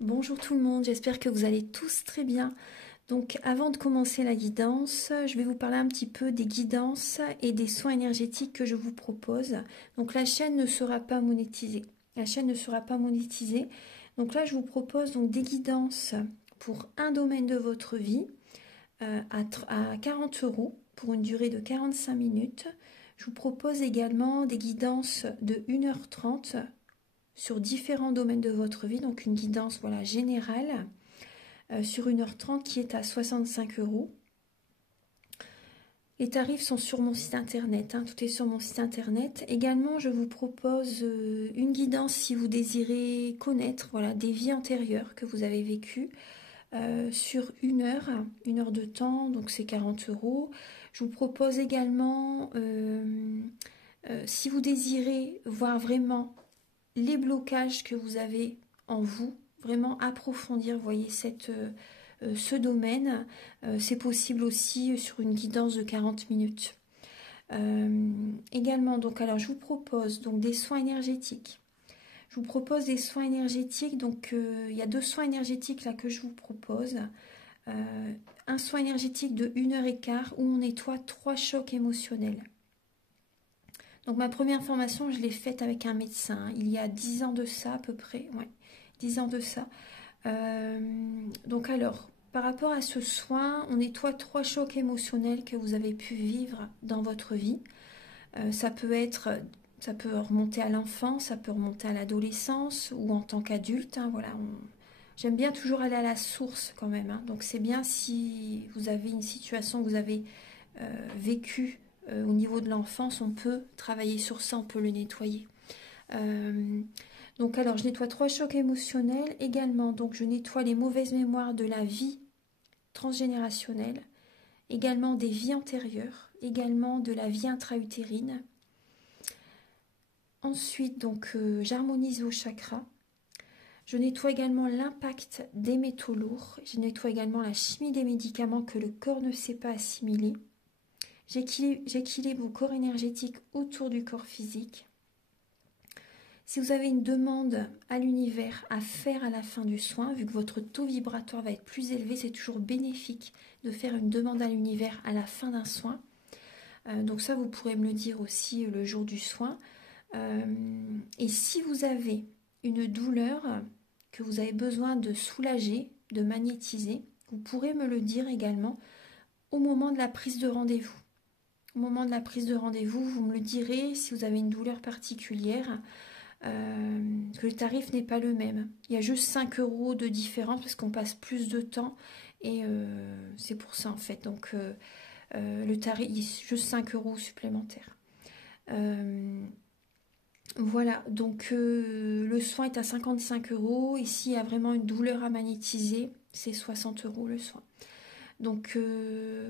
Bonjour tout le monde, j'espère que vous allez tous très bien. Donc avant de commencer la guidance, je vais vous parler un petit peu des guidances et des soins énergétiques que je vous propose. Donc la chaîne ne sera pas monétisée. La chaîne ne sera pas monétisée. Donc là je vous propose donc des guidances pour un domaine de votre vie à 40 € pour une durée de 45 minutes. Je vous propose également des guidances de 1h30 sur différents domaines de votre vie, donc une guidance voilà, générale sur 1h30 qui est à 65 €. Les tarifs sont sur mon site internet, tout est sur mon site internet. Également, je vous propose une guidance si vous désirez connaître voilà, des vies antérieures que vous avez vécues sur une heure de temps, donc c'est 40 €. Je vous propose également, si vous désirez voir vraiment les blocages que vous avez en vous, vraiment approfondir, voyez, ce domaine. C'est possible aussi sur une guidance de 40 minutes. Également, donc, alors je vous propose donc des soins énergétiques. Je vous propose des soins énergétiques, donc il y a 2 soins énergétiques là que je vous propose. Un soin énergétique de 1h15 où on nettoie 3 chocs émotionnels. Donc ma première formation, je l'ai faite avec un médecin, il y a 10 ans de ça à peu près, ouais, 10 ans de ça. Donc alors, par rapport à ce soin, on nettoie 3 chocs émotionnels que vous avez pu vivre dans votre vie. Ça peut remonter à l'enfance, ça peut remonter à l'adolescence ou en tant qu'adulte. Voilà, j'aime bien toujours aller à la source quand même. Donc c'est bien si vous avez une situation que vous avez vécue au niveau de l'enfance, on peut travailler sur ça, on peut le nettoyer. Donc alors je nettoie 3 chocs émotionnels également, donc je nettoie les mauvaises mémoires de la vie transgénérationnelle, également des vies antérieures, également de la vie intra-utérine. Ensuite donc j'harmonise vos chakras. Je nettoie également l'impact des métaux lourds, je nettoie également la chimie des médicaments que le corps ne sait pas assimiler. J'équilibre vos corps énergétiques autour du corps physique. Si vous avez une demande à l'univers à faire à la fin du soin, vu que votre taux vibratoire va être plus élevé, c'est toujours bénéfique de faire une demande à l'univers à la fin d'un soin. Donc ça, vous pourrez me le dire aussi le jour du soin. Et si vous avez une douleur que vous avez besoin de soulager, de magnétiser, vous pourrez me le dire également au moment de la prise de rendez-vous. Au moment de la prise de rendez-vous, vous me le direz si vous avez une douleur particulière. Que le tarif n'est pas le même. Il y a juste 5 € de différence parce qu'on passe plus de temps et c'est pour ça en fait. Donc le tarif, il y a juste 5 € supplémentaires. Voilà, donc le soin est à 55 €. Ici, il y a vraiment une douleur à magnétiser, c'est 60 € le soin. Donc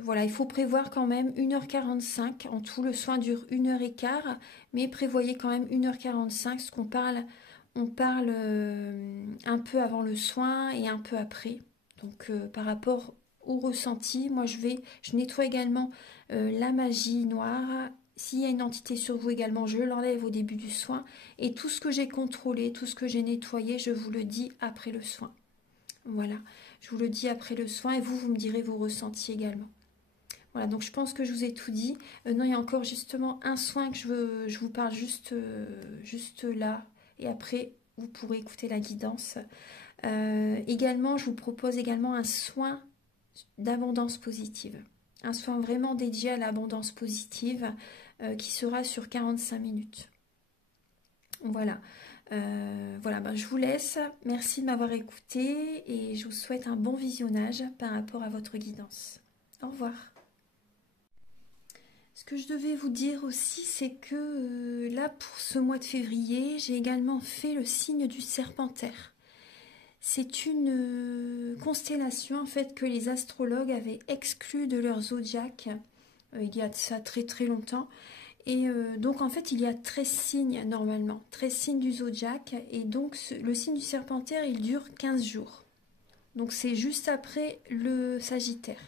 voilà, il faut prévoir quand même 1h45. En tout, le soin dure 1h15, mais prévoyez quand même 1h45, parce qu'on parle, on parle un peu avant le soin et un peu après. Donc par rapport au ressenti, moi je nettoie également la magie noire. S'il y a une entité sur vous également, je l'enlève au début du soin. Et tout ce que j'ai contrôlé, tout ce que j'ai nettoyé, je vous le dis après le soin. Voilà, je vous le dis après le soin et vous me direz vos ressentis également. Voilà, donc je pense que je vous ai tout dit. Non, il y a encore justement un soin que je vous parle juste là. Et après, vous pourrez écouter la guidance. Également, je vous propose également un soin d'abondance positive. Un soin vraiment dédié à l'abondance positive qui sera sur 45 minutes. Voilà. Voilà, je vous laisse. Merci de m'avoir écouté et je vous souhaite un bon visionnage par rapport à votre guidance. Au revoir. Ce que je devais vous dire aussi, c'est que là, pour ce mois de février, j'ai également fait le signe du Serpentaire. C'est une constellation en fait que les astrologues avaient exclue de leur zodiaque il y a de ça très très longtemps. Et donc en fait il y a 13 signes normalement, 13 signes du zodiaque, et donc le signe du Serpentaire il dure 15 jours. Donc c'est juste après le Sagittaire.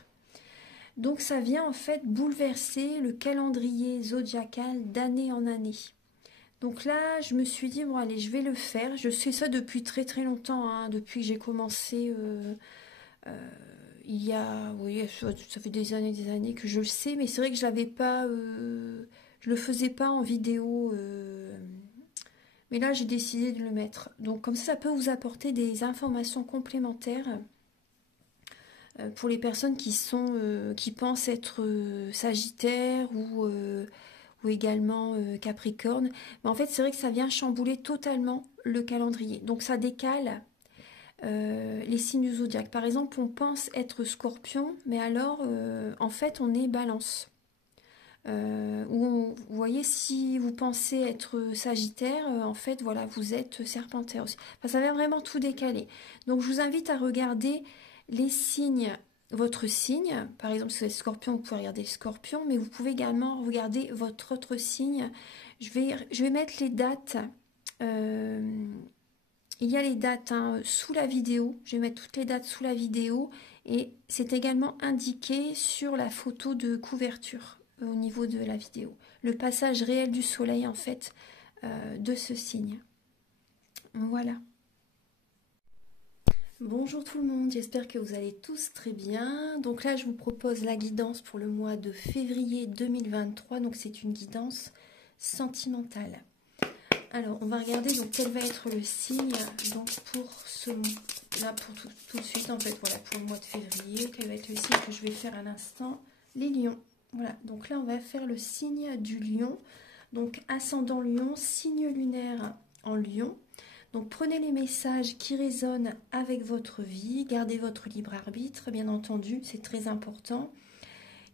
Donc ça vient en fait bouleverser le calendrier zodiacal d'année en année. Donc là, je me suis dit, bon allez, je vais le faire. Je sais ça depuis très très longtemps, hein, depuis que j'ai commencé il y a, oui, ça fait des années que je le sais, mais c'est vrai que je l'avais pas, je le faisais pas en vidéo. Mais là, j'ai décidé de le mettre. Donc comme ça peut vous apporter des informations complémentaires pour les personnes qui pensent être Sagittaire ou également Capricorne. Mais en fait, c'est vrai que ça vient chambouler totalement le calendrier. Donc ça décale les signes du zodiaque. Par exemple, on pense être Scorpion, mais alors en fait, on est Balance. Vous voyez, si vous pensez être Sagittaire, en fait, voilà, vous êtes Serpentaire aussi. Enfin, ça vient vraiment tout décaler. Donc, je vous invite à regarder les signes, votre signe. Par exemple, si vous êtes Scorpion, vous pouvez regarder le Scorpion, mais vous pouvez également regarder votre autre signe. Je vais mettre les dates. Il y a les dates hein, sous la vidéo. Je vais mettre toutes les dates sous la vidéo. Et c'est également indiqué sur la photo de couverture au niveau de la vidéo. Le passage réel du soleil, en fait, de ce signe. Voilà. Bonjour tout le monde, j'espère que vous allez tous très bien. Donc là, je vous propose la guidance pour le mois de février 2023. Donc c'est une guidance sentimentale. Alors, on va regarder donc quel va être le signe donc pour là pour tout de suite en fait, voilà pour le mois de février, quel va être le signe que je vais faire à l'instant, les lions. Voilà, donc là on va faire le signe du lion. Donc ascendant lion, signe lunaire en lion. Donc prenez les messages qui résonnent avec votre vie, gardez votre libre arbitre, bien entendu, c'est très important.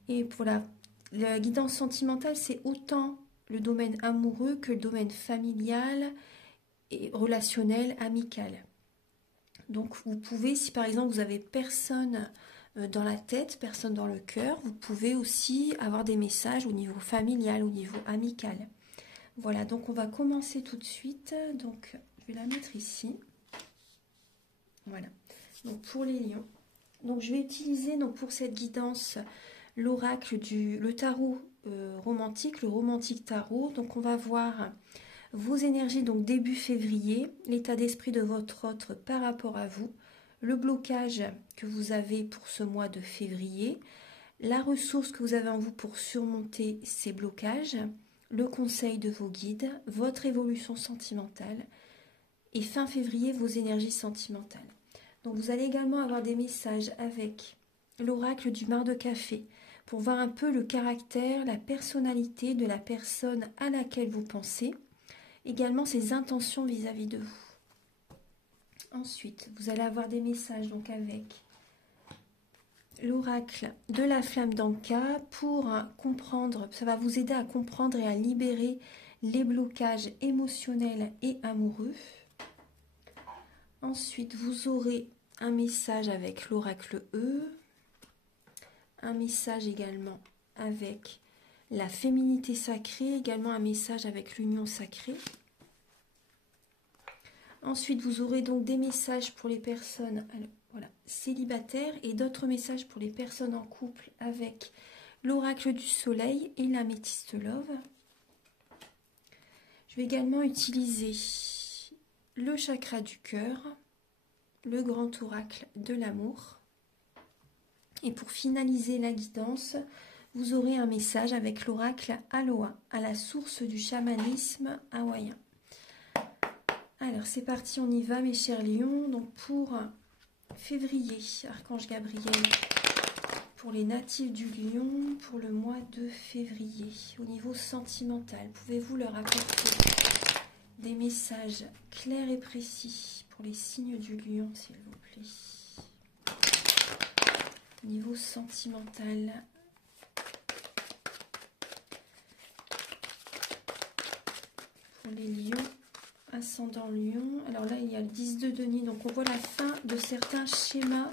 Et pour la guidance sentimentale, c'est autant le domaine amoureux que le domaine familial et relationnel, amical. Donc vous pouvez, si par exemple vous avez personne dans la tête, personne dans le cœur, vous pouvez aussi avoir des messages au niveau familial, au niveau amical. Voilà, donc on va commencer tout de suite. Donc je vais la mettre ici. Voilà, donc pour les lions. Donc je vais utiliser donc, pour cette guidance l'oracle le tarot romantique, le romantique tarot. Donc on va voir vos énergies donc début février, l'état d'esprit de votre autre par rapport à vous, le blocage que vous avez pour ce mois de février, la ressource que vous avez en vous pour surmonter ces blocages, le conseil de vos guides, votre évolution sentimentale et fin février vos énergies sentimentales. Donc vous allez également avoir des messages avec l'oracle du mar de café pour voir un peu le caractère, la personnalité de la personne à laquelle vous pensez, également ses intentions vis-à-vis de vous. Ensuite, vous allez avoir des messages donc avec l'oracle de la flamme d'Anka pour comprendre, ça va vous aider à comprendre et à libérer les blocages émotionnels et amoureux. Ensuite, vous aurez un message avec l'oracle E, un message également avec la féminité sacrée, également un message avec l'union sacrée. Ensuite, vous aurez donc des messages pour les personnes célibataires et d'autres messages pour les personnes en couple avec l'oracle du soleil et l'améthyste love. Je vais également utiliser le chakra du cœur, le grand oracle de l'amour. Et pour finaliser la guidance, vous aurez un message avec l'oracle Aloha, à la source du chamanisme hawaïen. Alors c'est parti, on y va mes chers lions. Donc pour février, Archange Gabriel, pour les natifs du lion, pour le mois de février, au niveau sentimental, pouvez-vous leur apporter des messages clairs et précis pour les signes du lion, s'il vous plaît. Au niveau sentimental, pour les lions, ascendant lion. Alors là, il y a le 10 de denier, donc on voit la fin de certains schémas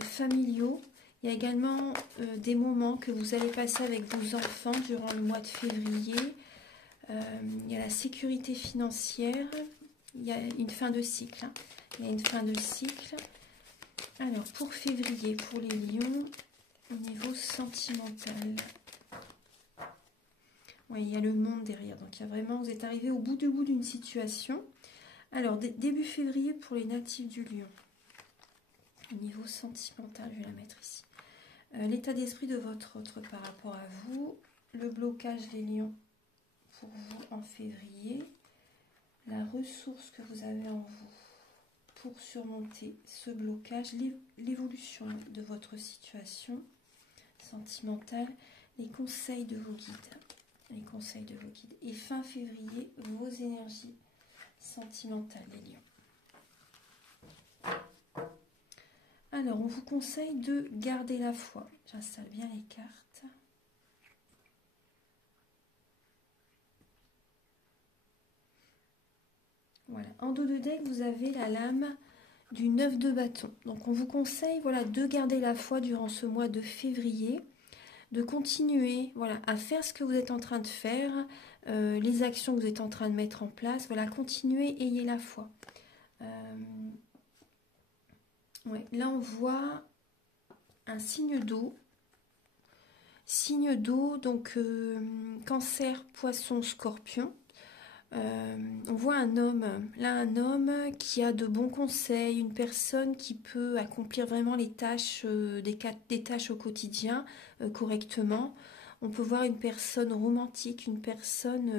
familiaux. Il y a également des moments que vous allez passer avec vos enfants durant le mois de février. Il y a la sécurité financière. Il y a une fin de cycle. Hein. Il y a une fin de cycle. Alors, pour février, pour les lions, au niveau sentimental, Oui, il y a le monde derrière. Donc, il y a vraiment, vous êtes arrivé au bout d'une situation. Alors, début février pour les natifs du Lion. Au niveau sentimental, je vais la mettre ici. L'état d'esprit de votre autre par rapport à vous. Le blocage des lions pour vous en février. La ressource que vous avez en vous pour surmonter ce blocage. L'évolution de votre situation sentimentale. Les conseils de vos guides. Les conseils de vos guides. Et fin février, vos énergies sentimentales, les lions. Alors, on vous conseille de garder la foi. J'installe bien les cartes. Voilà. En dos de deck, vous avez la lame du 9 de bâton. Donc, on vous conseille voilà, de garder la foi durant ce mois de février, de continuer voilà, à faire ce que vous êtes en train de faire, les actions que vous êtes en train de mettre en place. Voilà, continuez, ayez la foi. Ouais, là, on voit un signe d'eau. Signe d'eau, donc cancer, poisson, scorpion. On voit un homme, là un homme qui a de bons conseils, une personne qui peut accomplir vraiment les tâches, des tâches au quotidien correctement. On peut voir une personne romantique, une personne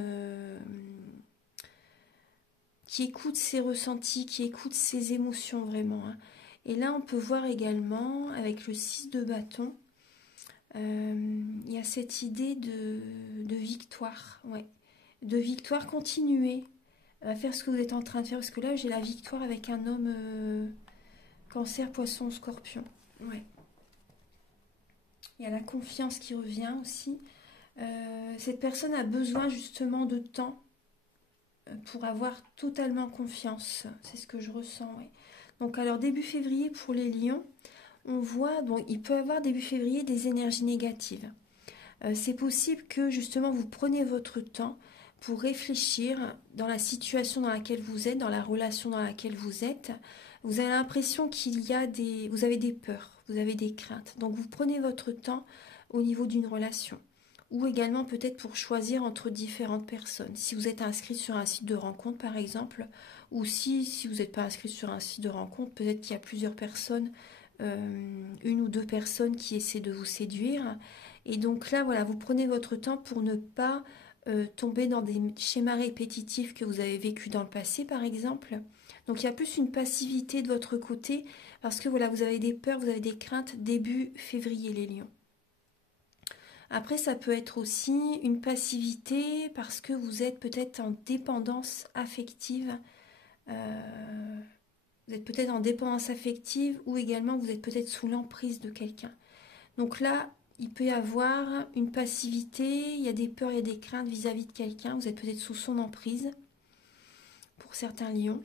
qui écoute ses ressentis, qui écoute ses émotions vraiment. Hein. Et là on peut voir également avec le 6 de bâton, il y a cette idée de victoire, ouais. De victoire, continuez à faire ce que vous êtes en train de faire, parce que là j'ai la victoire avec un homme cancer, poisson, scorpion. Ouais. Il y a la confiance qui revient aussi. Cette personne a besoin justement de temps pour avoir totalement confiance. C'est ce que je ressens. Ouais. Donc alors début février pour les lions, on voit, donc il peut y avoir début février des énergies négatives. C'est possible que justement vous preniez votre temps pour réfléchir dans la situation dans laquelle vous êtes, dans la relation dans laquelle vous êtes. Vous avez l'impression qu'il y a vous avez des peurs, vous avez des craintes. Donc vous prenez votre temps au niveau d'une relation. Ou également peut-être pour choisir entre différentes personnes. Si vous êtes inscrit sur un site de rencontre par exemple, ou si vous n'êtes pas inscrit sur un site de rencontre, peut-être qu'il y a plusieurs personnes, une ou deux personnes qui essaient de vous séduire. Et donc là, voilà, vous prenez votre temps pour ne pas tomber dans des schémas répétitifs que vous avez vécus dans le passé, par exemple. Donc il y a plus une passivité de votre côté, parce que voilà, vous avez des peurs, vous avez des craintes début février, les lions. Après, ça peut être aussi une passivité parce que vous êtes peut-être en dépendance affective. Vous êtes peut-être en dépendance affective ou également vous êtes peut-être sous l'emprise de quelqu'un. Donc là, il peut y avoir une passivité, il y a des peurs, il y a des craintes vis-à-vis de quelqu'un. Vous êtes peut-être sous son emprise pour certains lions.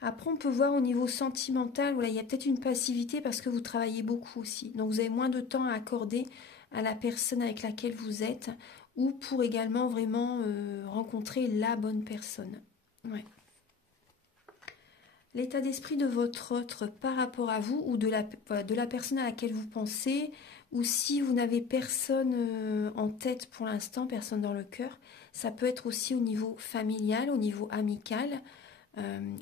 Après, on peut voir au niveau sentimental, voilà, il y a peut-être une passivité parce que vous travaillez beaucoup aussi. Donc, vous avez moins de temps à accorder à la personne avec laquelle vous êtes ou pour également vraiment rencontrer la bonne personne. Ouais. L'état d'esprit de votre autre par rapport à vous ou de la personne à laquelle vous pensez, ou si vous n'avez personne en tête pour l'instant, personne dans le cœur, ça peut être aussi au niveau familial, au niveau amical,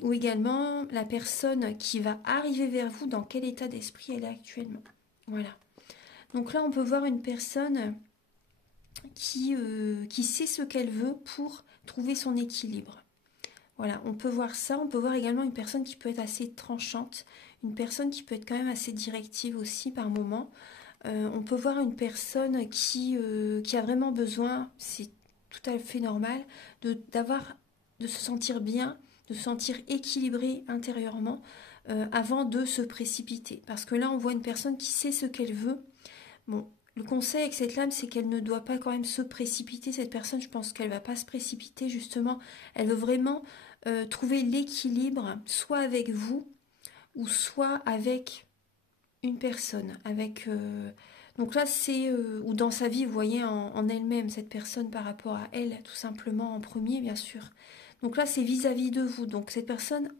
ou également la personne qui va arriver vers vous, dans quel état d'esprit elle est actuellement. Voilà. Donc là, on peut voir une personne qui sait ce qu'elle veut pour trouver son équilibre. Voilà, on peut voir ça. On peut voir également une personne qui peut être assez tranchante, une personne qui peut être quand même assez directive aussi par moment. On peut voir une personne qui a vraiment besoin, c'est tout à fait normal, de se sentir bien, de se sentir équilibré intérieurement avant de se précipiter. Parce que là, on voit une personne qui sait ce qu'elle veut. Bon, le conseil avec cette lame, c'est qu'elle ne doit pas quand même se précipiter. Cette personne, je pense qu'elle ne va pas se précipiter, justement. Elle veut vraiment trouver l'équilibre, soit avec vous, ou soit avec une personne. Donc là, c'est... ou dans sa vie, vous voyez, en elle-même, cette personne par rapport à elle, tout simplement, en premier, bien sûr. Donc là, c'est vis-à-vis de vous. Donc cette personne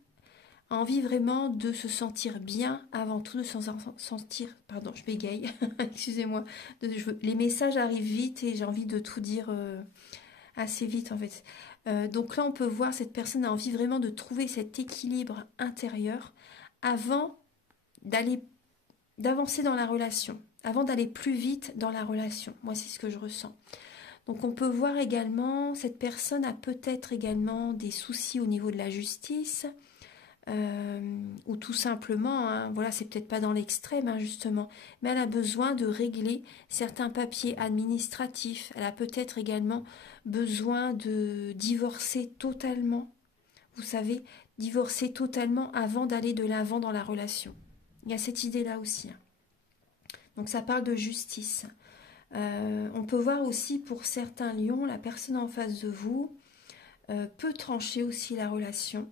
envie vraiment de se sentir bien, avant tout de se sentir, pardon, je bégaye, excusez-moi, les messages arrivent vite et j'ai envie de tout dire assez vite en fait. Donc là, on peut voir cette personne a envie vraiment de trouver cet équilibre intérieur avant d'avancer dans la relation, avant d'aller plus vite dans la relation. Moi, c'est ce que je ressens. Donc on peut voir également, cette personne a peut-être également des soucis au niveau de la justice, ou tout simplement, hein, voilà, c'est peut-être pas dans l'extrême, hein, justement, mais elle a besoin de régler certains papiers administratifs. Elle a peut-être également besoin de divorcer totalement, vous savez, divorcer totalement avant d'aller de l'avant dans la relation. Il y a cette idée-là aussi, hein. Donc ça parle de justice. On peut voir aussi pour certains lions, la personne en face de vous peut trancher aussi la relation,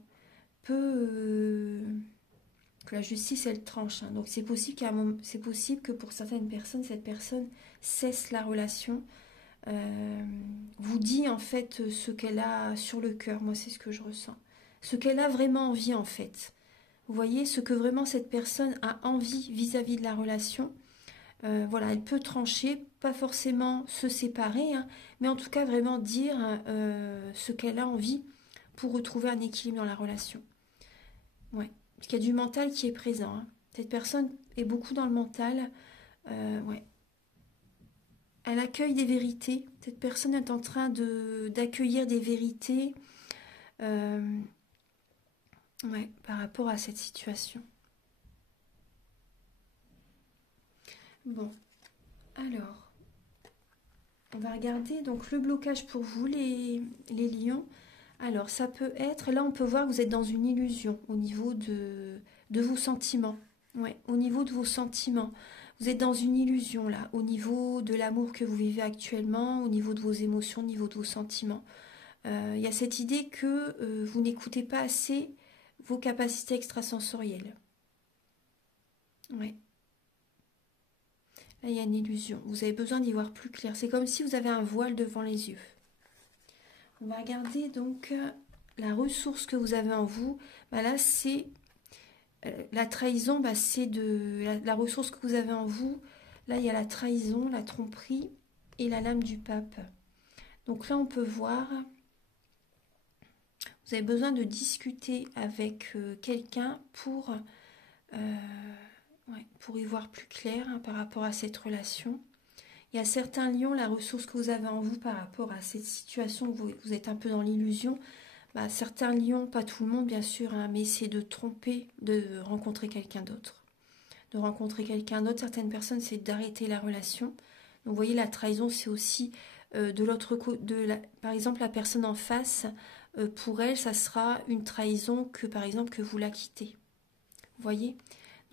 peut que la justice elle tranche, hein. Donc c'est possible c'est possible que pour certaines personnes, cette personne cesse la relation, vous dit en fait ce qu'elle a sur le cœur. Moi c'est ce que je ressens, ce qu'elle a vraiment envie en fait. Vous voyez ce que vraiment cette personne a envie vis-à-vis de la relation. Voilà, elle peut trancher, pas forcément se séparer, hein, mais en tout cas vraiment dire ce qu'elle a envie pour retrouver un équilibre dans la relation. Ouais, parce qu'il y a du mental qui est présent, hein. Cette personne est beaucoup dans le mental. Ouais. Elle accueille des vérités. Cette personne est en train d'accueillir des vérités, ouais, par rapport à cette situation. Bon, alors, on va regarder donc le blocage pour vous, les lions. Alors, ça peut être, là on peut voir que vous êtes dans une illusion au niveau de vos sentiments. Ouais, au niveau de vos sentiments. Vous êtes dans une illusion là, au niveau de l'amour que vous vivez actuellement, au niveau de vos émotions, au niveau de vos sentiments. Il y a cette idée que vous n'écoutez pas assez vos capacités extrasensorielles. Ouais. Là, il y a une illusion. Vous avez besoin d'y voir plus clair. C'est comme si vous avez un voile devant les yeux. On va regarder donc la ressource que vous avez en vous. Bah là, c'est la trahison, bah, c'est de la ressource que vous avez en vous. Là, il y a la trahison, la tromperie et la lame du pape. Donc là, on peut voir, vous avez besoin de discuter avec quelqu'un pour y voir plus clair, hein, par rapport à cette relation. Il y a certains lions, la ressource que vous avez en vous par rapport à cette situation, vous êtes un peu dans l'illusion. Bah, certains lions, pas tout le monde bien sûr, hein, mais c'est de tromper, de rencontrer quelqu'un d'autre. De rencontrer quelqu'un d'autre, certaines personnes, c'est d'arrêter la relation. Donc vous voyez, la trahison, c'est aussi de l'autre côté, par exemple, la personne en face, pour elle, ça sera une trahison que, par exemple, que vous la quittez. Vous voyez?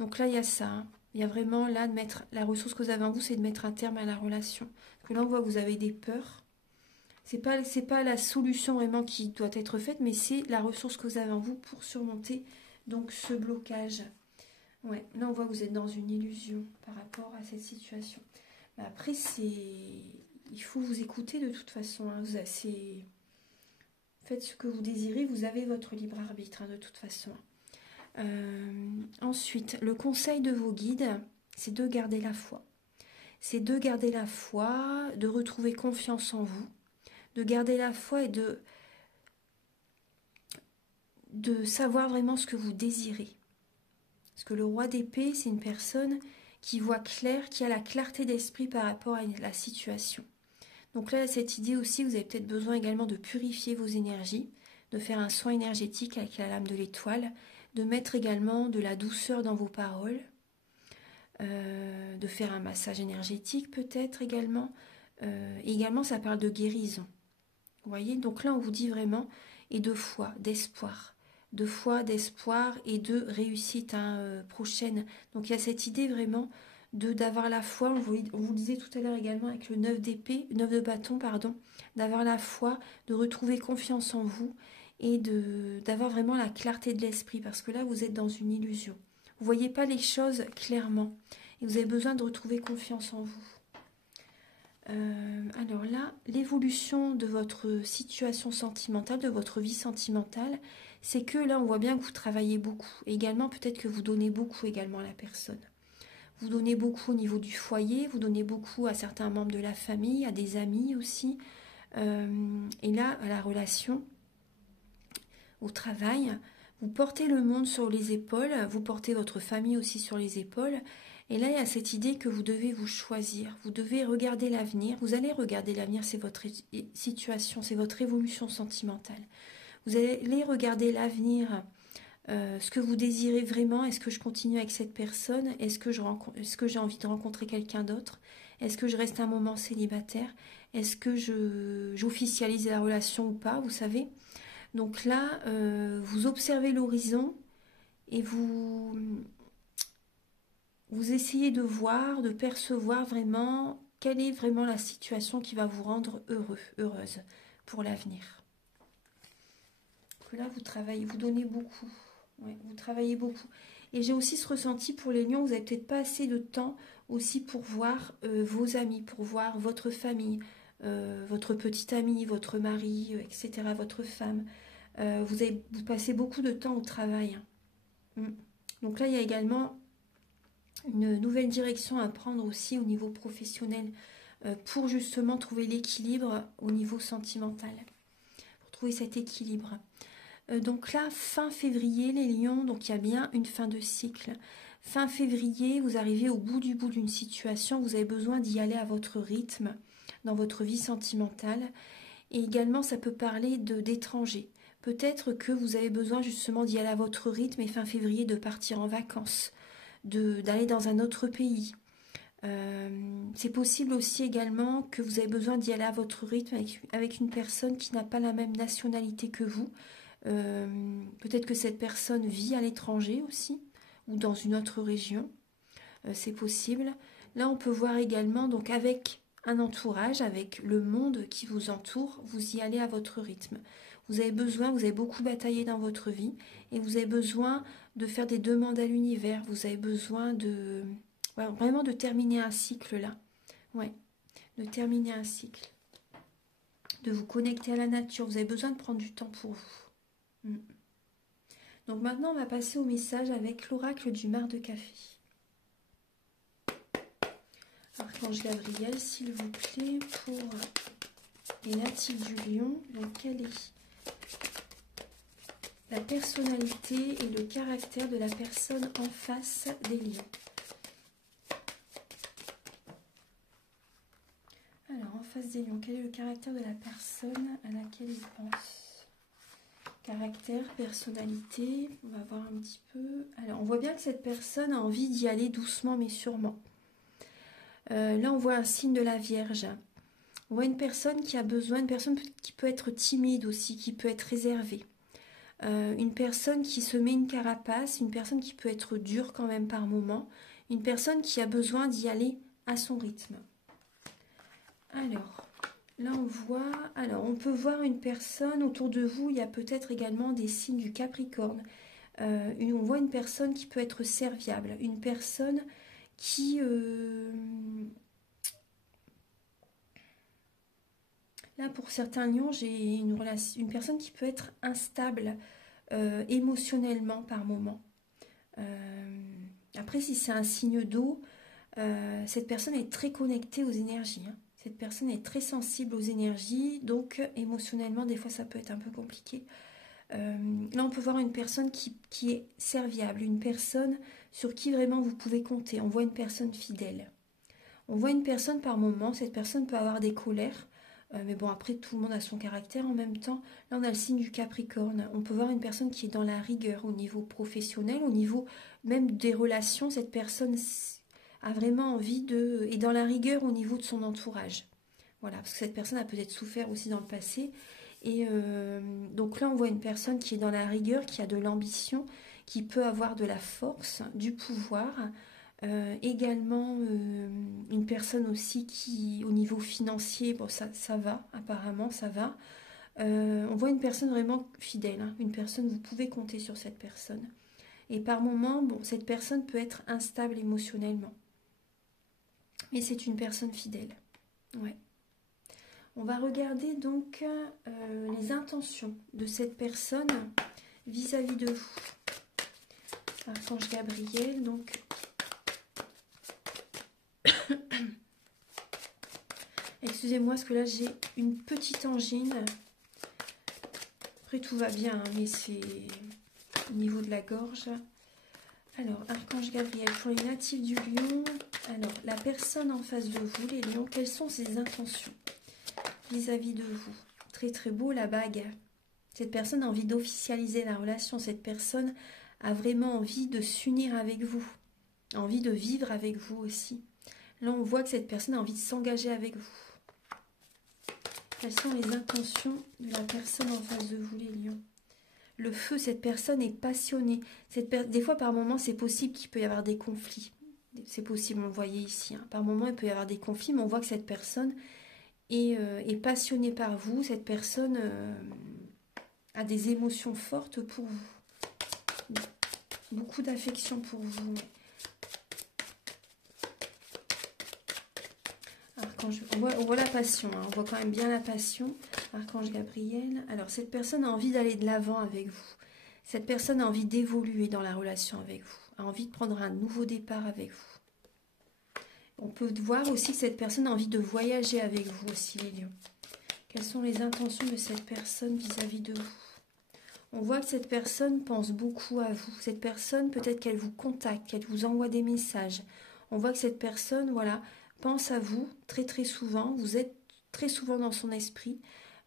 Donc là, il y a ça, hein. Il y a vraiment là de mettre la ressource que vous avez en vous, c'est de mettre un terme à la relation. Parce que là, on voit que vous avez des peurs. C'est pas la solution vraiment qui doit être faite, mais c'est la ressource que vous avez en vous pour surmonter donc ce blocage. Ouais, là, on voit que vous êtes dans une illusion par rapport à cette situation. Mais après, il faut vous écouter de toute façon, hein. Faites ce que vous désirez, vous avez votre libre arbitre, hein, de toute façon. Ensuite, le conseil de vos guides, c'est de garder la foi. C'est de garder la foi, de retrouver confiance en vous, de garder la foi et de savoir vraiment ce que vous désirez. Parce que le roi d'épée, c'est une personne qui voit clair, qui a la clarté d'esprit par rapport à la situation. Donc là, cette idée aussi, vous avez peut-être besoin également de purifier vos énergies, de faire un soin énergétique avec la lame de l'étoile, de mettre également de la douceur dans vos paroles, de faire un massage énergétique peut-être également. Également, ça parle de guérison. Vous voyez, donc là, on vous dit vraiment, et de foi, d'espoir. De foi, d'espoir et de réussite prochaine. Donc il y a cette idée vraiment d'avoir la foi, on vous le disait tout à l'heure également avec le 9 d'épée, 9 de bâton, pardon, d'avoir la foi, de retrouver confiance en vous et d'avoir vraiment la clarté de l'esprit, parce que là vous êtes dans une illusion. Vous voyez pas les choses clairement et vous avez besoin de retrouver confiance en vous. Alors là, l'évolution de votre situation sentimentale, de votre vie sentimentale, c'est que là, on voit bien que vous travaillez beaucoup. Également, peut-être que vous donnez beaucoup également à la personne. Vous donnez beaucoup au niveau du foyer, vous donnez beaucoup à certains membres de la famille, à des amis aussi. Et là, à la relation, au travail, vous portez le monde sur les épaules, vous portez votre famille aussi sur les épaules. Et là, il y a cette idée que vous devez vous choisir, vous devez regarder l'avenir. Vous allez regarder l'avenir, c'est votre situation, c'est votre évolution sentimentale. Vous allez regarder l'avenir, ce que vous désirez vraiment. Est-ce que je continue avec cette personne? Est-ce que j'ai envie de rencontrer quelqu'un d'autre? Est-ce que je reste un moment célibataire? Est-ce que j'officialise la relation ou pas, vous savez? Donc là, vous observez l'horizon et vous essayez de voir, de percevoir vraiment quelle est vraiment la situation qui va vous rendre heureux, heureuse pour l'avenir. Que là, vous travaillez, vous donnez beaucoup. Ouais, vous travaillez beaucoup. Et j'ai aussi ce ressenti pour les lions, vous n'avez peut-être pas assez de temps aussi pour voir vos amis, pour voir votre famille, votre petite amie, votre mari, etc., votre femme. Vous passez beaucoup de temps au travail. Donc là, il y a également une nouvelle direction à prendre aussi au niveau professionnel pour justement trouver l'équilibre au niveau sentimental. Pour trouver cet équilibre. Donc là, fin février, les lions, donc il y a bien une fin de cycle. Fin février, vous arrivez au bout d'une situation, vous avez besoin d'y aller à votre rythme dans votre vie sentimentale. Et également, ça peut parler d'étrangers. Peut-être que vous avez besoin justement d'y aller à votre rythme et fin février de partir en vacances, d'aller dans un autre pays. C'est possible aussi également que vous avez besoin d'y aller à votre rythme avec une personne qui n'a pas la même nationalité que vous. Peut-être que cette personne vit à l'étranger aussi ou dans une autre région. C'est possible. Là, on peut voir également, donc avec un entourage, avec le monde qui vous entoure, vous y allez à votre rythme. Vous avez beaucoup bataillé dans votre vie et vous avez besoin de faire des demandes à l'univers. Vous avez besoin vraiment de terminer un cycle là. Ouais, de terminer un cycle. De vous connecter à la nature. Vous avez besoin de prendre du temps pour vous. Donc maintenant, on va passer au message avec l'oracle du mar de café. Archange Gabriel, s'il vous plaît, pour les natifs du lion. Donc, quelle est la personnalité et le caractère de la personne en face des lions? Alors, en face des lions, quel est le caractère de la personne à laquelle ils pensent? Caractère, personnalité, on va voir un petit peu. Alors, on voit bien que cette personne a envie d'y aller doucement mais sûrement. Là, on voit un signe de la Vierge. On voit une personne qui a besoin, une personne qui peut être timide aussi, qui peut être réservée. Une personne qui se met une carapace, une personne qui peut être dure quand même par moment. Une personne qui a besoin d'y aller à son rythme. Alors, là on peut voir une personne autour de vous, il y a peut-être également des signes du Capricorne. On voit une personne qui peut être serviable, une personne qui... Là, pour certains lions, j'ai une personne qui peut être instable émotionnellement par moment. Après, si c'est un signe d'eau, cette personne est très connectée aux énergies. Cette personne est très sensible aux énergies, donc émotionnellement, des fois, ça peut être un peu compliqué. Là, on peut voir une personne qui est serviable, une personne sur qui vraiment vous pouvez compter. On voit une personne fidèle. On voit une personne par moment, cette personne peut avoir des colères, mais bon, après, tout le monde a son caractère en même temps. Là, on a le signe du Capricorne. On peut voir une personne qui est dans la rigueur au niveau professionnel, au niveau même des relations. Cette personne a vraiment envie et dans la rigueur au niveau de son entourage. Voilà, parce que cette personne a peut-être souffert aussi dans le passé. Et donc là, on voit une personne qui est dans la rigueur, qui a de l'ambition, qui peut avoir de la force, du pouvoir. Également, une personne aussi qui, au niveau financier, bon, ça va, apparemment, ça va. On voit une personne vraiment fidèle, une personne, vous pouvez compter sur cette personne. Et par moments, bon, cette personne peut être instable émotionnellement. Mais c'est une personne fidèle. Ouais. On va regarder donc les intentions de cette personne vis-à-vis de vous. Archange Gabriel, donc. Excusez-moi, parce que là, j'ai une petite angine. Après, tout va bien, hein, mais c'est au niveau de la gorge. Alors, Archange Gabriel, pour les natifs du Lion. Alors, la personne en face de vous, les lions, quelles sont ses intentions vis-à-vis de vous? Très très beau, la bague. Cette personne a envie d'officialiser la relation. Cette personne a vraiment envie de s'unir avec vous. A envie de vivre avec vous aussi. Là, on voit que cette personne a envie de s'engager avec vous. Quelles sont les intentions de la personne en face de vous, les lions? Le feu, cette personne est passionnée. Des fois, par moments, c'est possible qu'il peut y avoir des conflits. C'est possible, on le voyait ici. Hein. Par moments, il peut y avoir des conflits, mais on voit que cette personne est passionnée par vous. Cette personne a des émotions fortes pour vous. Beaucoup d'affection pour vous. On voit la passion, hein. On voit quand même bien la passion. Archange Gabriel. Alors, cette personne a envie d'aller de l'avant avec vous. Cette personne a envie d'évoluer dans la relation avec vous. A envie de prendre un nouveau départ avec vous. On peut voir aussi que cette personne a envie de voyager avec vous aussi, les lions. Quelles sont les intentions de cette personne vis-à-vis de vous? On voit que cette personne pense beaucoup à vous. Cette personne, peut-être qu'elle vous contacte, qu'elle vous envoie des messages. On voit que cette personne, voilà, pense à vous très très souvent. Vous êtes très souvent dans son esprit.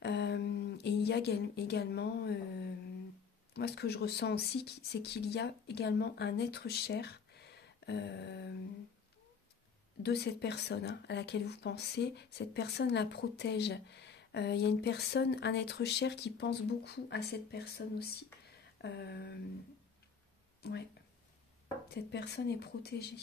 Et il y a également, moi ce que je ressens aussi, c'est qu'il y a également un être cher de cette personne hein, à laquelle vous pensez. Cette personne la protège. Il y a une personne, un être cher qui pense beaucoup à cette personne aussi. Ouais. Cette personne est protégée.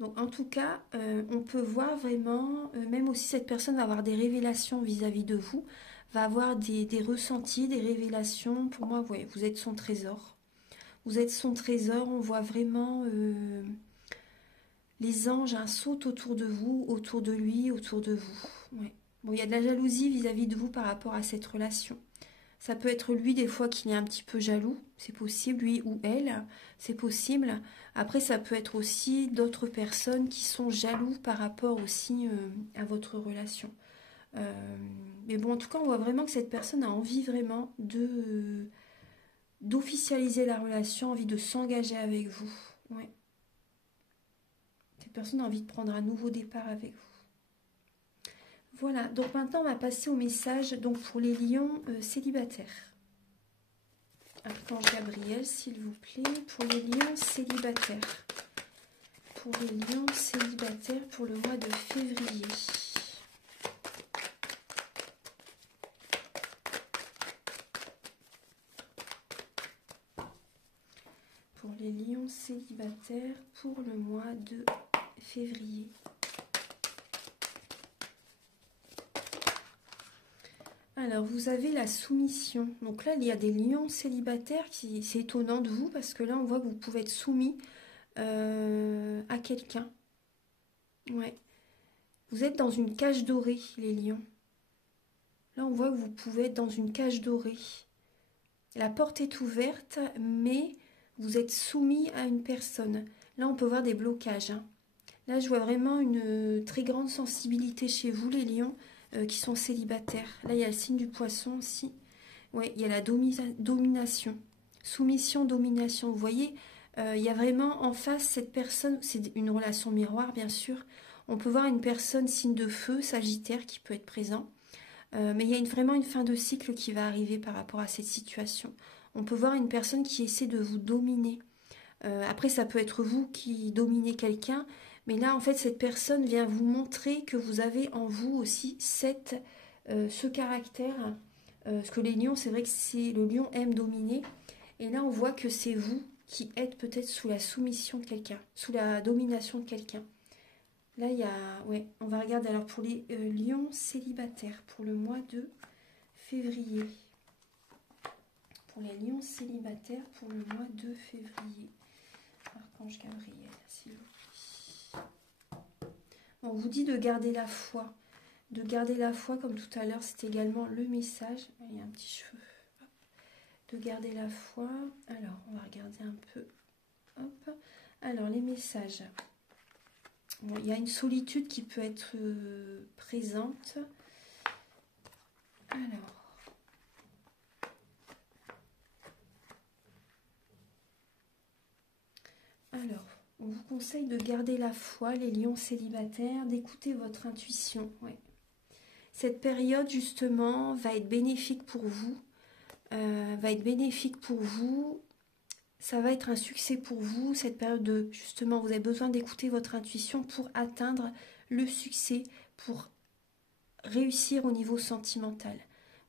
Donc en tout cas, on peut voir vraiment, même aussi cette personne va avoir des révélations vis-à-vis de vous, va avoir des ressentis, des révélations. Pour moi, ouais, vous êtes son trésor. Vous êtes son trésor, on voit vraiment les anges hein, sautent autour de vous, autour de lui, autour de vous. Ouais. Bon, il y a de la jalousie vis-à-vis de vous par rapport à cette relation. Ça peut être lui des fois qui est un petit peu jaloux, c'est possible, lui ou elle, c'est possible. Après, ça peut être aussi d'autres personnes qui sont jaloux par rapport aussi à votre relation. Mais bon, en tout cas, on voit vraiment que cette personne a envie vraiment d'officialiser la relation, envie de s'engager avec vous. Ouais. Cette personne a envie de prendre un nouveau départ avec vous. Voilà, donc maintenant on va passer au message donc pour les lions célibataires. Archange Gabriel, s'il vous plaît, pour les lions célibataires. Pour les lions célibataires pour le mois de février. Pour les lions célibataires pour le mois de février. Alors, vous avez la soumission. Donc là, il y a des lions célibataires qui, c'est étonnant de vous, parce que là, on voit que vous pouvez être soumis à quelqu'un. Ouais. Vous êtes dans une cage dorée, les lions. Là, on voit que vous pouvez être dans une cage dorée. La porte est ouverte, mais vous êtes soumis à une personne. Là, on peut voir des blocages. Hein. Là, je vois vraiment une très grande sensibilité chez vous, les lions, qui sont célibataires. Là, il y a le signe du poisson aussi. Oui, il y a la domination. Soumission, domination. Vous voyez, il y a vraiment en face cette personne, c'est une relation miroir, bien sûr. On peut voir une personne signe de feu, Sagittaire, qui peut être présent. Mais il y a vraiment une fin de cycle qui va arriver par rapport à cette situation. On peut voir une personne qui essaie de vous dominer. Après, ça peut être vous qui dominez quelqu'un, mais là, en fait, cette personne vient vous montrer que vous avez en vous aussi ce caractère. Parce que les lions, c'est vrai que le lion aime dominer. Et là, on voit que c'est vous qui êtes peut-être sous la soumission de quelqu'un, sous la domination de quelqu'un. Là, il y a... Ouais, on va regarder alors pour les lions célibataires pour le mois de février. Pour les lions célibataires pour le mois de février. Archange Gabriel, s'il vous plaît. On vous dit de garder la foi. de garder la foi, comme tout à l'heure, c'était également le message. Il y a un petit cheveu. Hop. De garder la foi. Alors, on va regarder un peu. Hop. Alors, les messages. Bon, il y a une solitude qui peut être présente. Alors, on vous conseille de garder la foi, les lions célibataires, d'écouter votre intuition. Ouais. Cette période, justement, va être bénéfique pour vous. Ça va être un succès pour vous, cette période de, justement, vous avez besoin d'écouter votre intuition pour atteindre le succès, pour réussir au niveau sentimental.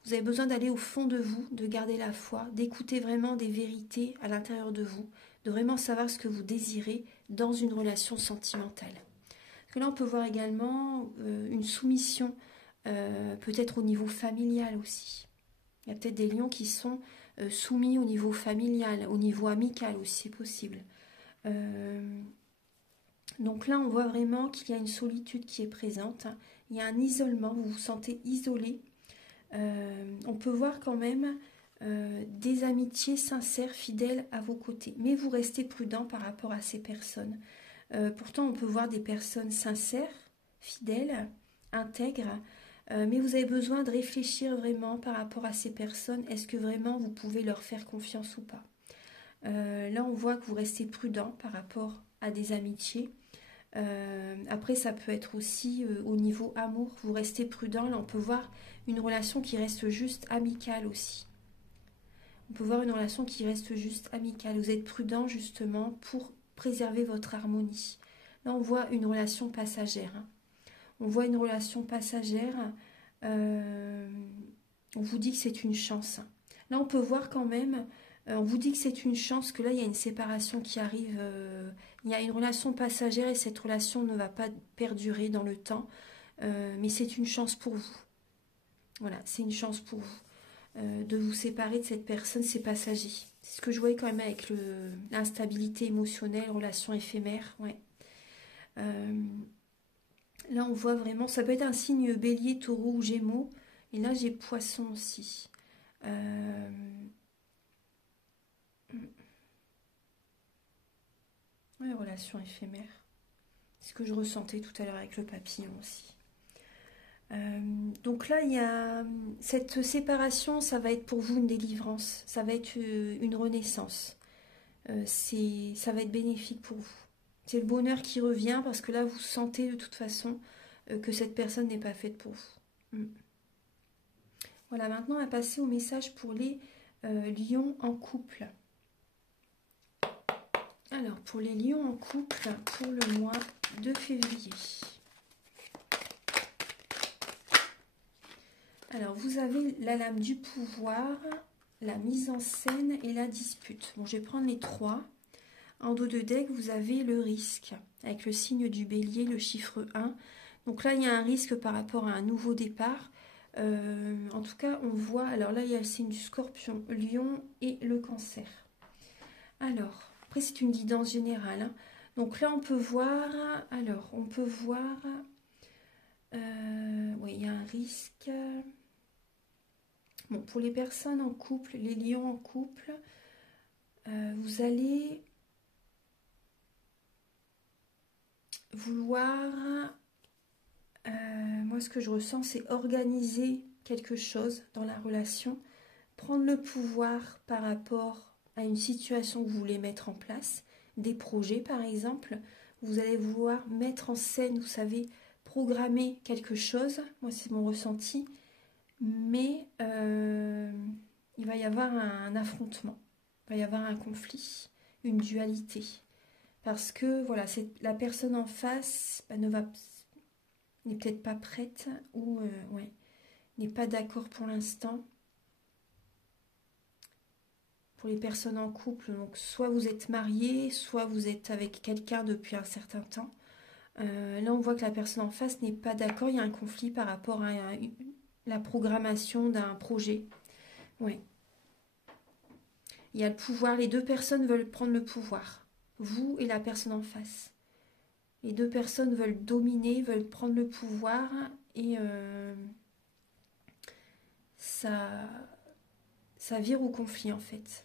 Vous avez besoin d'aller au fond de vous, de garder la foi, d'écouter vraiment des vérités à l'intérieur de vous, de vraiment savoir ce que vous désirez dans une relation sentimentale. Parce que là, on peut voir également une soumission, peut-être au niveau familial aussi. Il y a peut-être des lions qui sont soumis au niveau familial, au niveau amical aussi, c'est possible. Donc là, on voit vraiment qu'il y a une solitude qui est présente. Il y a un isolement, vous vous sentez isolé. On peut voir quand même des amitiés sincères, fidèles à vos côtés. Mais vous restez prudent par rapport à ces personnes. Pourtant, on peut voir des personnes sincères, fidèles, intègres. Mais vous avez besoin de réfléchir vraiment par rapport à ces personnes. Est-ce que vraiment vous pouvez leur faire confiance ou pas? Là, on voit que vous restez prudent par rapport à des amitiés. Après, ça peut être aussi au niveau amour. Vous restez prudent. Là, on peut voir une relation qui reste juste amicale aussi. On peut voir une relation qui reste juste amicale. Vous êtes prudent justement pour préserver votre harmonie. Là, on voit une relation passagère. On voit une relation passagère. On vous dit que c'est une chance. Là, on peut voir quand même, on vous dit que c'est une chance, que là, il y a une séparation qui arrive. Il y a une relation passagère et cette relation ne va pas perdurer dans le temps. Mais c'est une chance pour vous. Voilà, c'est une chance pour vous. De vous séparer de cette personne, c'est passager. C'est ce que je voyais quand même avec l'instabilité émotionnelle, relation éphémère. Ouais. Là, on voit vraiment, ça peut être un signe bélier, taureau ou gémeaux. Et là, j'ai poisson aussi. Ouais, relation éphémère. C'est ce que je ressentais tout à l'heure avec le papillon aussi. Donc là, il y a cette séparation, ça va être pour vous une délivrance. Ça va être une renaissance. Ça va être bénéfique pour vous. C'est le bonheur qui revient parce que là, vous sentez de toute façon que cette personne n'est pas faite pour vous. Voilà, maintenant on va passer au message pour les lions en couple. Alors, pour les lions en couple, pour le mois de février. Alors, vous avez la lame du pouvoir, la mise en scène et la dispute. Bon, je vais prendre les trois. En dos de deck, vous avez le risque, avec le signe du bélier, le chiffre 1. Donc là, il y a un risque par rapport à un nouveau départ. En tout cas, on voit, alors là, il y a le signe du scorpion, lion et le cancer. Alors, après, c'est une guidance générale. Hein. Donc là, on peut voir, oui, il y a un risque. Bon, pour les personnes en couple, les lions en couple, vous allez vouloir, moi ce que je ressens, c'est organiser quelque chose dans la relation, prendre le pouvoir par rapport à une situation que vous voulez mettre en place, des projets par exemple, vous allez vouloir mettre en scène, vous savez, programmer quelque chose, moi c'est mon ressenti, mais il va y avoir un affrontement, il va y avoir un conflit, une dualité. Parce que voilà, la personne en face n'est peut-être pas prête ou n'est pas d'accord pour l'instant. Pour les personnes en couple, donc soit vous êtes marié, soit vous êtes avec quelqu'un depuis un certain temps. Là, on voit que la personne en face n'est pas d'accord. Il y a un conflit par rapport à la programmation d'un projet. Ouais. Il y a le pouvoir. Les deux personnes veulent prendre le pouvoir. Vous et la personne en face. Les deux personnes veulent dominer, veulent prendre le pouvoir et ça vire au conflit en fait.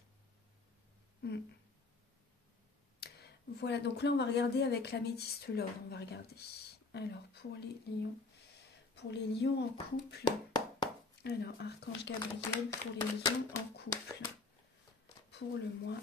Voilà, donc là on va regarder avec l'améthyste l'or, on va regarder. Alors pour les lions en couple, alors Archange Gabriel pour les lions en couple, pour le mois.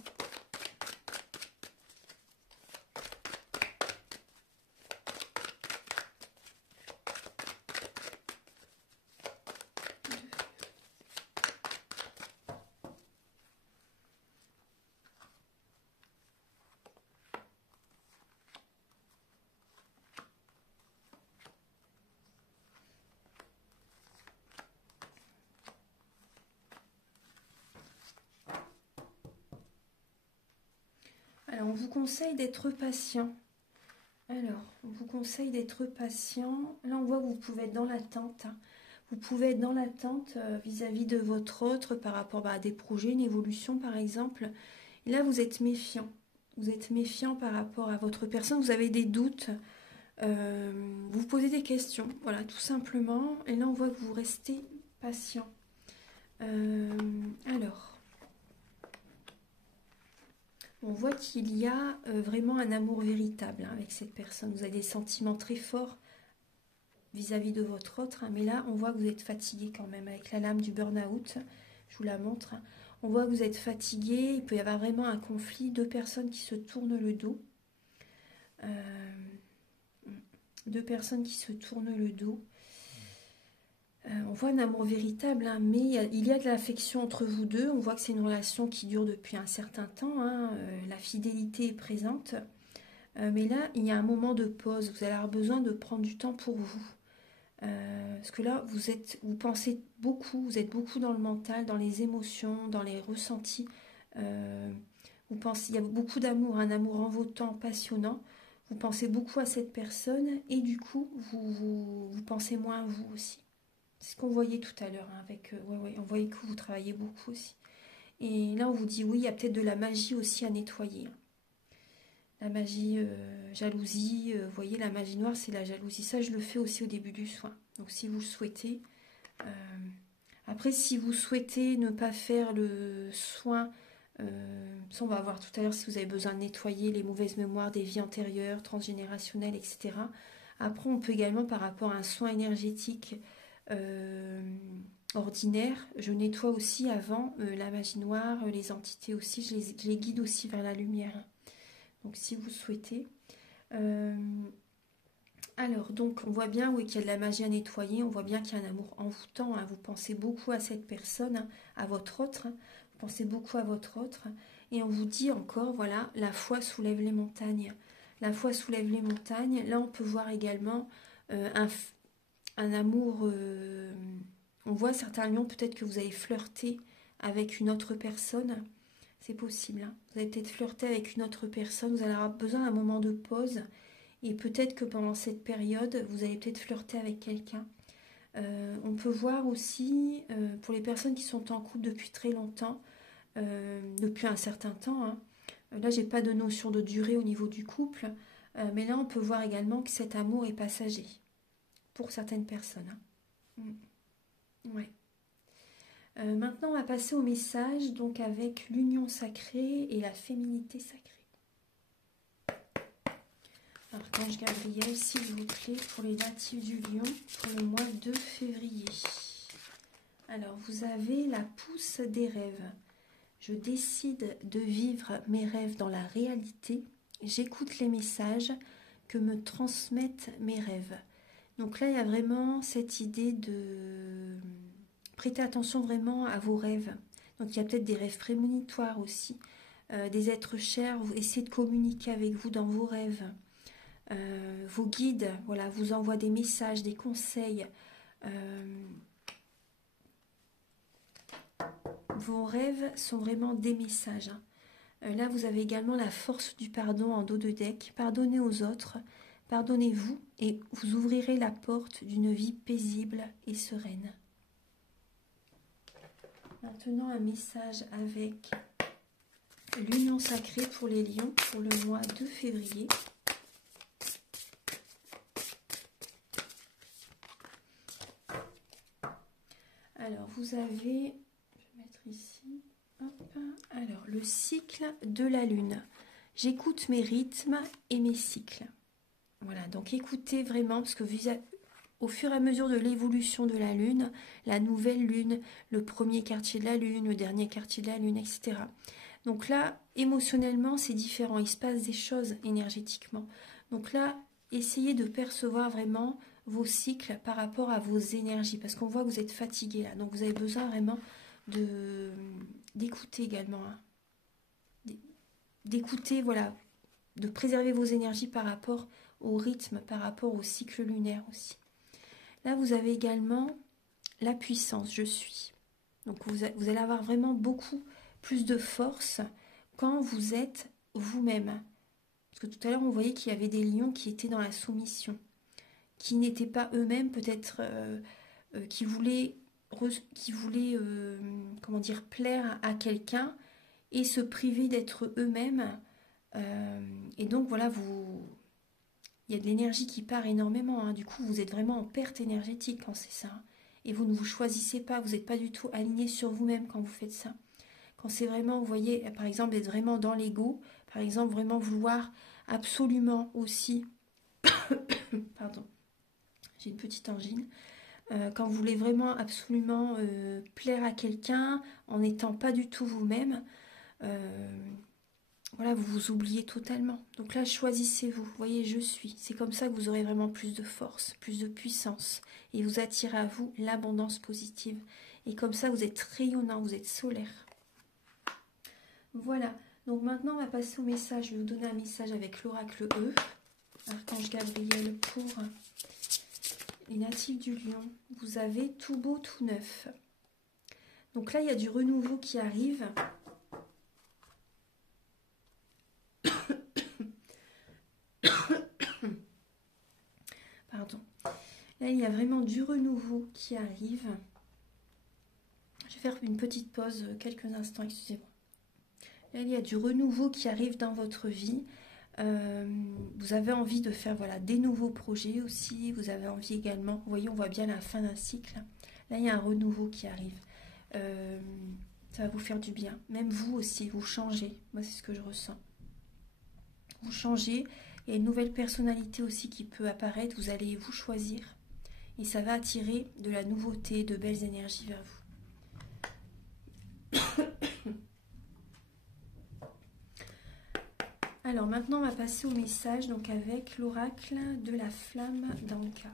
Alors, on vous conseille d'être patient. Alors, on vous conseille d'être patient. Là, on voit que vous pouvez être dans l'attente. Vous pouvez être dans l'attente vis-à-vis de votre autre par rapport à des projets, une évolution par exemple. Et là, vous êtes méfiant. Vous êtes méfiant par rapport à votre personne. Vous avez des doutes. Vous posez des questions. Voilà, tout simplement. Et là, on voit que vous restez patient. Alors... On voit qu'il y a vraiment un amour véritable avec cette personne. Vous avez des sentiments très forts vis-à-vis de votre autre. Mais là, on voit que vous êtes fatigué quand même avec la lame du burn-out. Je vous la montre. On voit que vous êtes fatigué. Il peut y avoir vraiment un conflit. Deux personnes qui se tournent le dos. Deux personnes qui se tournent le dos. On voit un amour véritable, hein, mais il y a de l'affection entre vous deux. On voit que c'est une relation qui dure depuis un certain temps. Hein, la fidélité est présente. Mais là, il y a un moment de pause. Vous allez avoir besoin de prendre du temps pour vous. Parce que là, vous pensez beaucoup. Vous êtes beaucoup dans le mental, dans les émotions, dans les ressentis. Vous pensez, il y a beaucoup d'amour, un amour envoûtant, passionnant. Vous pensez beaucoup à cette personne et du coup, vous pensez moins à vous aussi. C'est ce qu'on voyait tout à l'heure, hein, avec on voyait que vous travaillez beaucoup aussi. Et là, on vous dit oui, il y a peut-être de la magie aussi à nettoyer. Hein. La magie, jalousie, vous voyez, la magie noire, c'est la jalousie. Ça, je le fais aussi au début du soin. Donc, si vous le souhaitez. Après, si vous souhaitez ne pas faire le soin, ça, on va voir tout à l'heure si vous avez besoin de nettoyer les mauvaises mémoires des vies antérieures, transgénérationnelles, etc. Après, on peut également, par rapport à un soin énergétique, ordinaire, je nettoie aussi avant la magie noire, les entités aussi, je les guide aussi vers la lumière. Donc si vous souhaitez. Alors, donc on voit bien qu'il y a de la magie à nettoyer, on voit bien qu'il y a un amour envoûtant, hein, vous pensez beaucoup à cette personne, hein, à votre autre, hein, vous pensez beaucoup à votre autre, et on vous dit encore, voilà, la foi soulève les montagnes. La foi soulève les montagnes. Là, on peut voir également un amour, on voit certains lions, peut-être que vous avez flirté avec une autre personne, c'est possible, hein. Vous avez peut-être flirté avec une autre personne, vous allez avoir besoin d'un moment de pause, et peut-être que pendant cette période, vous allez peut-être flirter avec quelqu'un. On peut voir aussi, pour les personnes qui sont en couple depuis très longtemps, depuis un certain temps, hein, là, j'ai pas de notion de durée au niveau du couple, mais là, on peut voir également que cet amour est passager pour certaines personnes. Hein. Ouais. Maintenant, on va passer au message donc avec l'union sacrée et la féminité sacrée. Archange Gabriel, s'il vous plaît, pour les natifs du Lion, pour le mois de février. Alors, vous avez la pousse des rêves. Je décide de vivre mes rêves dans la réalité. J'écoute les messages que me transmettent mes rêves. Donc là, il y a vraiment cette idée de prêter attention vraiment à vos rêves. Donc il y a peut-être des rêves prémonitoires aussi. Des êtres chers, essayez de communiquer avec vous dans vos rêves. Vos guides, voilà, vous envoient des messages, des conseils. Vos rêves sont vraiment des messages. Hein. Là, vous avez également la force du pardon en dos de deck. Pardonnez aux autres, pardonnez-vous et vous ouvrirez la porte d'une vie paisible et sereine. Maintenant, un message avec l'union sacrée pour les lions pour le mois de février. Alors, vous avez, je vais mettre ici, hop, alors, le cycle de la lune. J'écoute mes rythmes et mes cycles. Voilà, donc écoutez vraiment, parce que au fur et à mesure de l'évolution de la lune, la nouvelle lune, le premier quartier de la lune, le dernier quartier de la lune, etc. Donc là, émotionnellement, c'est différent. Il se passe des choses énergétiquement. Donc là, essayez de percevoir vraiment vos cycles par rapport à vos énergies, parce qu'on voit que vous êtes fatigué là. Donc vous avez besoin vraiment d'écouter également. Hein. D'écouter, voilà, de préserver vos énergies par rapport au rythme, par rapport au cycle lunaire aussi. Là, vous avez également la puissance, je suis. Donc vous allez avoir vraiment beaucoup plus de force quand vous êtes vous-même. Parce que tout à l'heure, on voyait qu'il y avait des lions qui étaient dans la soumission, qui n'étaient pas eux-mêmes, peut-être qui voulaient comment dire, plaire à quelqu'un et se priver d'être eux-mêmes. Et donc voilà, il y a de l'énergie qui part énormément. Hein. Du coup, vous êtes vraiment en perte énergétique quand c'est ça. Et vous ne vous choisissez pas, vous n'êtes pas du tout aligné sur vous-même quand vous faites ça. Quand c'est vraiment, vous voyez, par exemple, d'être vraiment dans l'ego, par exemple, vraiment vouloir absolument aussi, pardon, j'ai une petite angine, quand vous voulez vraiment absolument plaire à quelqu'un en n'étant pas du tout vous-même, voilà, vous vous oubliez totalement. Donc là, choisissez-vous. Vous voyez, je suis. C'est comme ça que vous aurez vraiment plus de force, plus de puissance. Et vous attirez à vous l'abondance positive. Et comme ça, vous êtes rayonnant, vous êtes solaire. Voilà. Donc maintenant, on va passer au message. Je vais vous donner un message avec l'oracle E. Archange Gabriel pour les natifs du Lion. Vous avez tout beau, tout neuf. Donc là, il y a du renouveau qui arrive. Pardon. Là, il y a vraiment du renouveau qui arrive. Je vais faire une petite pause, quelques instants, excusez-moi. Là, il y a du renouveau qui arrive dans votre vie. Vous avez envie de faire voilà, des nouveaux projets aussi. Vous avez envie également, vous voyez, on voit bien la fin d'un cycle. Là, il y a un renouveau qui arrive. Ça va vous faire du bien. Même vous aussi, vous changez. Moi, c'est ce que je ressens. Vous changez. Il y a une nouvelle personnalité aussi qui peut apparaître. Vous allez vous choisir. Et ça va attirer de la nouveauté, de belles énergies vers vous. Alors maintenant, on va passer au message donc avec l'oracle de la flamme d'Anka.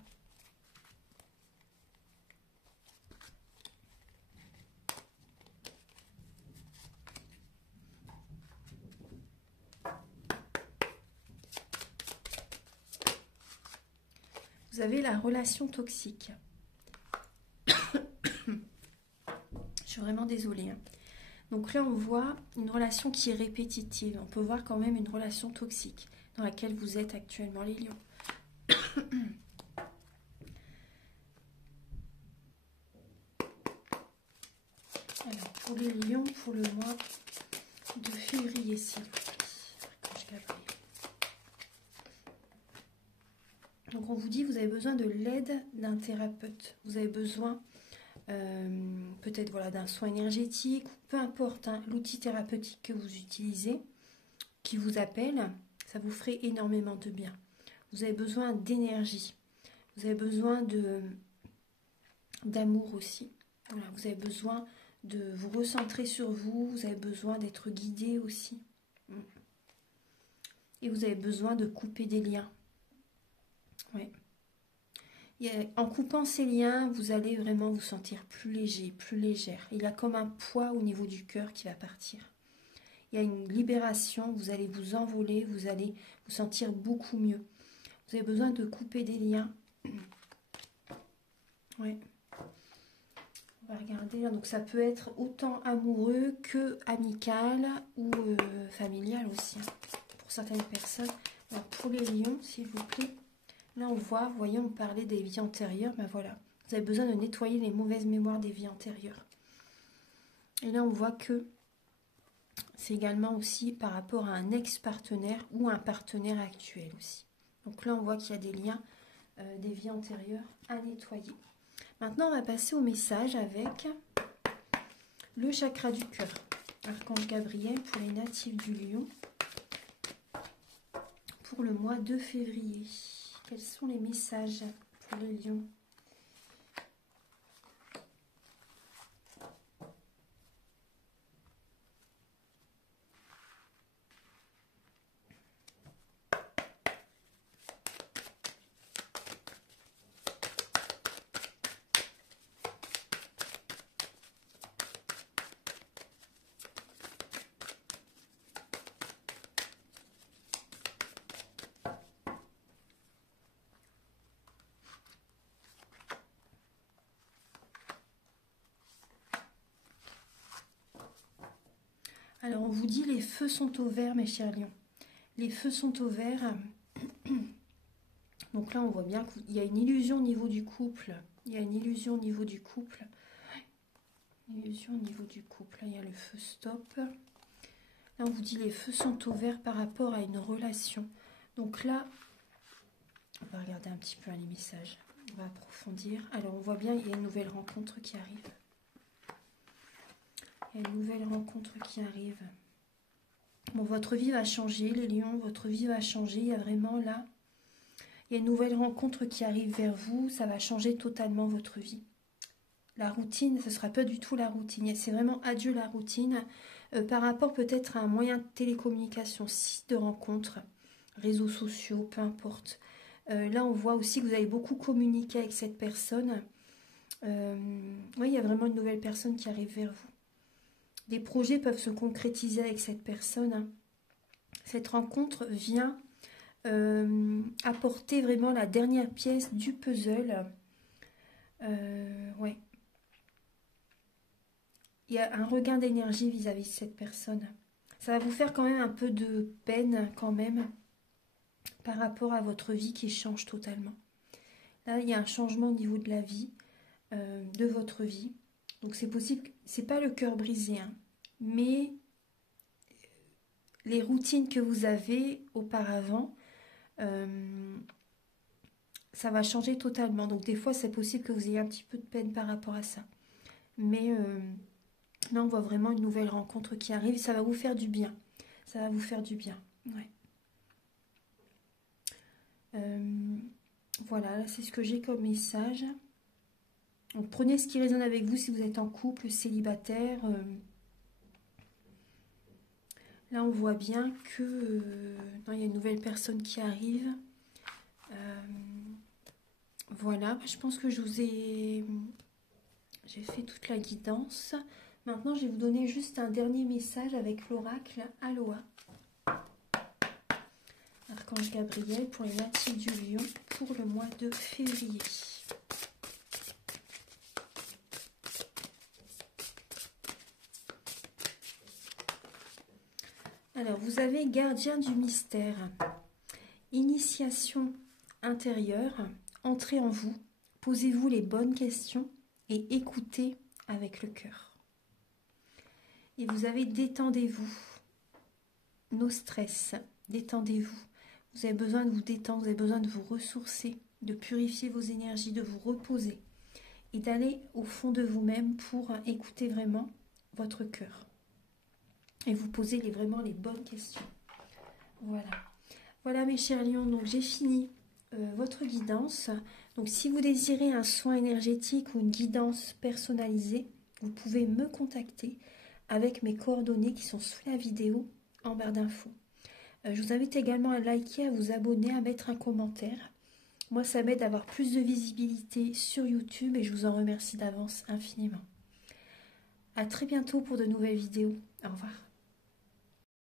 Vous avez la relation toxique. Je suis vraiment désolée. Hein. Donc là, on voit une relation qui est répétitive. On peut voir quand même une relation toxique dans laquelle vous êtes actuellement, les lions. Alors, pour les lions, pour le mois de février, s'il vous plaît. Donc, on vous dit, vous avez besoin de l'aide d'un thérapeute. Vous avez besoin peut-être voilà, d'un soin énergétique, peu importe hein, l'outil thérapeutique que vous utilisez, qui vous appelle, ça vous ferait énormément de bien. Vous avez besoin d'énergie, vous avez besoin d'amour aussi. Voilà, vous avez besoin de vous recentrer sur vous, vous avez besoin d'être guidé aussi. Et vous avez besoin de couper des liens. Ouais. En coupant ces liens, vous allez vraiment vous sentir plus léger, plus légère. Il y a comme un poids au niveau du cœur qui va partir. Il y a une libération, vous allez vous envoler, vous allez vous sentir beaucoup mieux. Vous avez besoin de couper des liens. Ouais. On va regarder là. Donc ça peut être autant amoureux que amical ou familial aussi. Hein, pour certaines personnes. Alors pour les lions, s'il vous plaît. Là, on voit, vous voyez, on parlait des vies antérieures. Ben voilà, vous avez besoin de nettoyer les mauvaises mémoires des vies antérieures. Et là, on voit que c'est également aussi par rapport à un ex-partenaire ou un partenaire actuel aussi. Donc là, on voit qu'il y a des liens des vies antérieures à nettoyer. Maintenant, on va passer au message avec le chakra du cœur. Archange Gabriel pour les natifs du Lion. Pour le mois de février. Quels sont les messages pour le Lion? Alors, on vous dit les feux sont au vert, mes chers lions. Les feux sont au vert. Donc là, on voit bien qu'il y a une illusion au niveau du couple. Il y a une illusion au niveau du couple. Une illusion au niveau du couple. Là, il y a le feu stop. Là, on vous dit les feux sont au vert par rapport à une relation. Donc là, on va regarder un petit peu les messages. On va approfondir. Alors, on voit bien qu'il y a une nouvelle rencontre qui arrive. Il y a une nouvelle rencontre qui arrive. Bon, votre vie va changer, les lions, votre vie va changer. Il y a vraiment là, il y a une nouvelle rencontre qui arrive vers vous. Ça va changer totalement votre vie. La routine, ce ne sera pas du tout la routine. C'est vraiment adieu la routine. Par rapport peut-être à un moyen de télécommunication, site de rencontre, réseaux sociaux, peu importe. Là, on voit aussi que vous allez beaucoup communiquer avec cette personne. Oui, il y a vraiment une nouvelle personne qui arrive vers vous. Des projets peuvent se concrétiser avec cette personne. Cette rencontre vient apporter vraiment la dernière pièce du puzzle. Ouais. Il y a un regain d'énergie vis-à-vis de cette personne. Ça va vous faire quand même un peu de peine quand même par rapport à votre vie qui change totalement. Là, il y a un changement au niveau de la vie, de votre vie. Donc c'est possible, c'est pas le cœur brisé, hein, mais les routines que vous avez auparavant, ça va changer totalement. Donc des fois c'est possible que vous ayez un petit peu de peine par rapport à ça. Mais là on voit vraiment une nouvelle rencontre qui arrive, ça va vous faire du bien. Ça va vous faire du bien, ouais. Voilà, c'est ce que j'ai comme message. Donc prenez ce qui résonne avec vous si vous êtes en couple, célibataire. Là on voit bien que non, il y a une nouvelle personne qui arrive. Voilà, je pense que j'ai fait toute la guidance. Maintenant je vais vous donner juste un dernier message avec l'oracle Aloha. Archange Gabriel pour les natifs du Lion pour le mois de février. Alors, vous avez gardien du mystère, initiation intérieure, entrez en vous, posez-vous les bonnes questions et écoutez avec le cœur. Et vous avez détendez-vous, nos stress, détendez-vous. Vous avez besoin de vous détendre, vous avez besoin de vous ressourcer, de purifier vos énergies, de vous reposer et d'aller au fond de vous-même pour écouter vraiment votre cœur. Et vous poser vraiment les bonnes questions. Voilà. Voilà mes chers lions, donc j'ai fini votre guidance. Donc si vous désirez un soin énergétique ou une guidance personnalisée, vous pouvez me contacter avec mes coordonnées qui sont sous la vidéo en barre d'infos. Je vous invite également à liker, à vous abonner, à mettre un commentaire. Moi, ça m'aide à avoir plus de visibilité sur YouTube et je vous en remercie d'avance infiniment. À très bientôt pour de nouvelles vidéos. Au revoir.